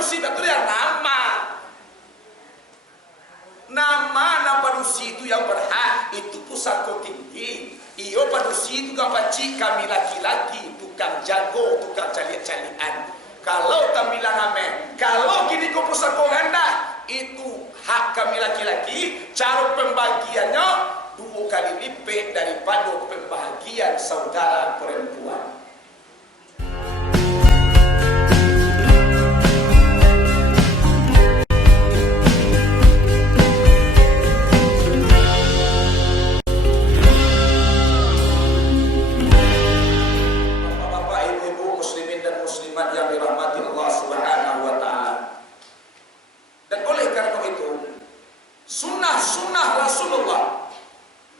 padusi betul yang nama padusi itu yang berhak itu pusako tinggi. Iyo padusi itu kapaci kami laki-laki tukang jago, tukang calian-calian. Kalau tampilan ame, kalau kini ko pusako ganda itu hak kami laki-laki. Cara pembagiannya 2 kali lipat daripada pembagian saudara perempuan. Sunnah Rasulullah,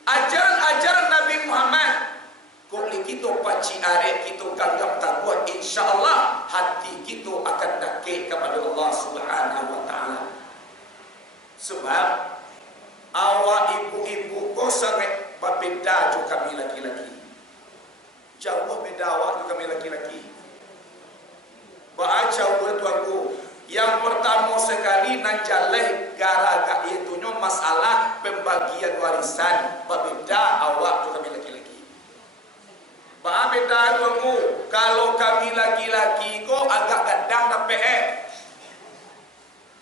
ajaran Nabi Muhammad, kok kita paci arek kita ganggap takwa, insyaallah hati kita akan dekat kepada Allah Subhanahu wa taala. Sebab awak ibu-ibu kau sangat berbeda jo kami laki-laki. Jauh beda awak jo kami laki-laki. Baca tuanku. Yang pertama sekali nan jaleh gara-gara itunya masalah pembagian warisan. Berbeda awak tu kami laki-laki. Beda kamu kalau kami laki-laki ko agak kadang dapat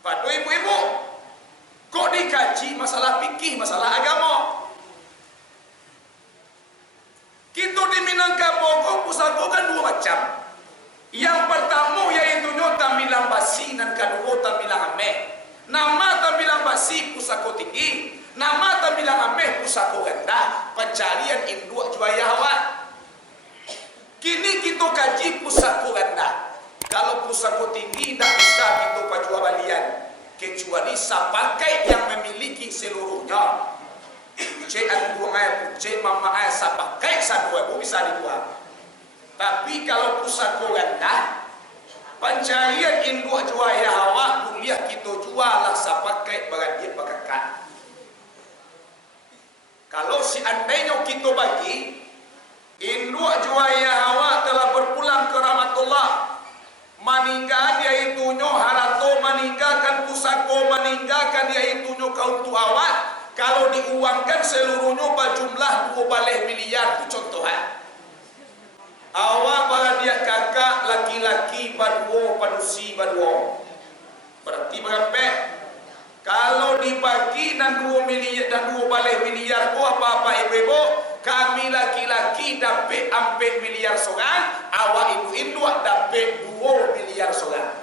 padu ibu-ibu kok dikaji masalah fikih, masalah agama. Kita di Minangkabau ko pusako kan 2 macam. Yang pertama yaitu tampilan basi dan kedua tampilan ameh. Nama tampilan basi pusako tinggi, nama tampilan ameh pusako rendah. Pencarian induk juaya awak. Kini kita kaji pusako rendah. Kalau pusako tinggi tidak bisa kita pajual balian kecuali sapakai yang memiliki seluruhnya. Cek anu dua cek mama ayah sapakai sadua bisa dibuat. Tapi kalau pusako rendah, pencarian induk juaya awak kuliah kita jual lah sapakai bagai dia pakakan. Kalau seandainya kita bagi induk juaya awak telah berpulang ke rahmatullah, meninggal dia itunya harato, meninggalkan pusako, meninggalkan dia itunya kaum tu awak. Kalau diuangkan seluruhnya berjumlah 2 miliar itu contohan. Awak pada dia kakak laki-laki badua padusi badua. Berarti berapa? Kalau dibagi dan 2 miliar dan 2 miliar ko apa-apa ibu-ibu, kami laki-laki dapat 4 miliar seorang, awak ibu-ibu dapat 2 miliar seorang.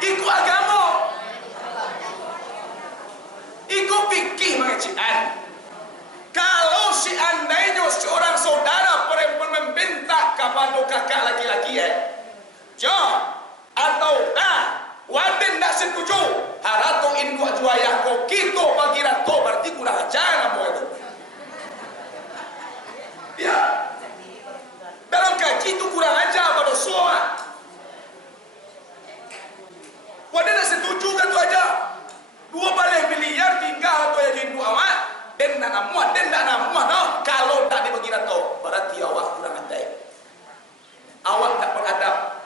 Ikut agama. Ikut fikih mengajian. Kalau seandainya seorang saudara perempuan membentak kepada kakak laki-laki atau waden tak setuju harato induk juaya ko kita bagi rato berarti kurang ajar kamu itu. Ya. Dalam kaji itu kurang ajar pada semua. Waden tak setuju kan tu aja. 2 miliar tinggal atau yang hindu awak dan nak muat dan tak nak muat no. Kalau tak dibagi rato berarti awak kurang andai, awak tak beradab.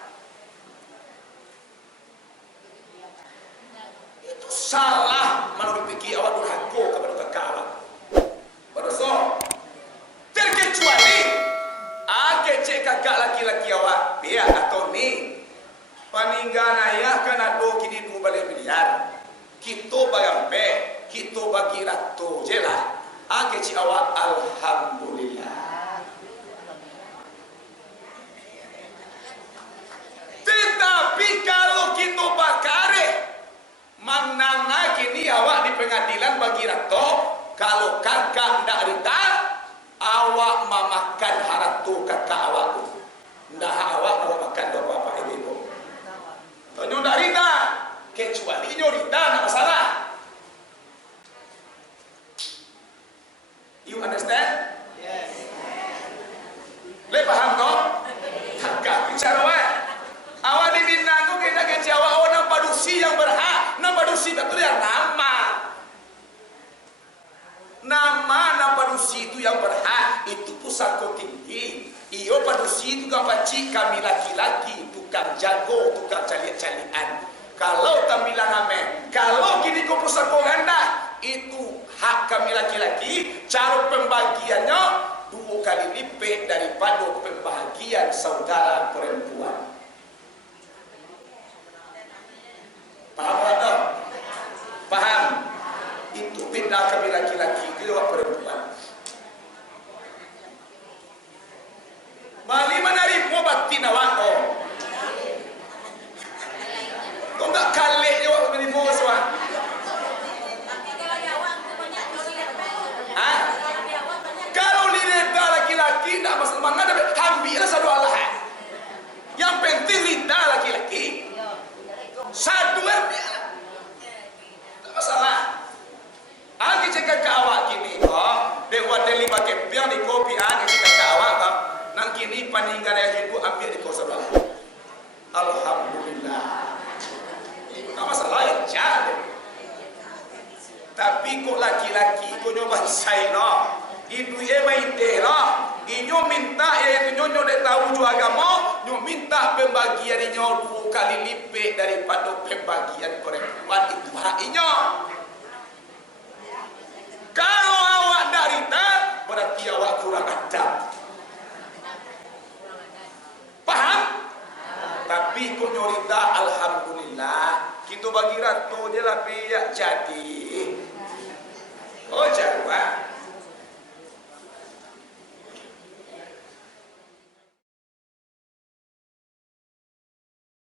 Itu salah menurut fikih awak durhaka kepada kakak awak. Berdosa terkecuali cek kakak laki-laki awak biar atau ni peninggalan ayah kan ada kini 2 miliar. Kita bayar kita bagi rato je lah. Keci awak alhamdulillah. Tetapi kalau kita bakare menang kini awak di pengadilan bagi rato, kalau kakak ndak rita, awak memakan harato kakak awak. Ndak awak makan apa-apa ibu. Tanyo ndak rita. Kecuali nyorita tak masalah. You understand? Yes. Le paham kau? Kakak bicara weh. Awak di Minang tu kita kecewa orang padusi yang berhak. Padusi betul yang nama padusi itu yang berhak itu pusako tinggi. Iyo padusi tukang pacik, kami laki-laki tukang jago, tukang calian-calian. Kalau tambilan ame, kalau kini ko pusako ganda, itu hak kami laki-laki. Cara pembagiannya 2 kali lipat daripada pembagian saudara perempuan. Paham tak? Paham? Itu beda kami laki-laki kedua perempuan. Mali manari mo batti na wako. Kung tak kali yo ni mo swa. Kalau lidah laki-laki tak masalah mana dapat ambil satu Allah. Yang penting lidah laki-laki. Satu ambil. Tak masalah. Agi cakap ke awak kini, dewa deli pakai piang di kopi agi cakap ke awak, nang kini paninggal yang ibu ambil di kosa belah. Alhamdulillah. Tak masalah ya, jadi. Tapi kok laki-laki kok nyoba saya itu main lah. Inyo minta ya itu nyo dek tahu ju agama, nyo minta pembagian inyo 2 kali lipat daripada pembagian perempuan itu hak inyo. Kalau awak darita, berarti awak kurang adab. Paham? Tapi kau nyorita, alhamdulillah. Kita bagi ratu je lah pihak jadi.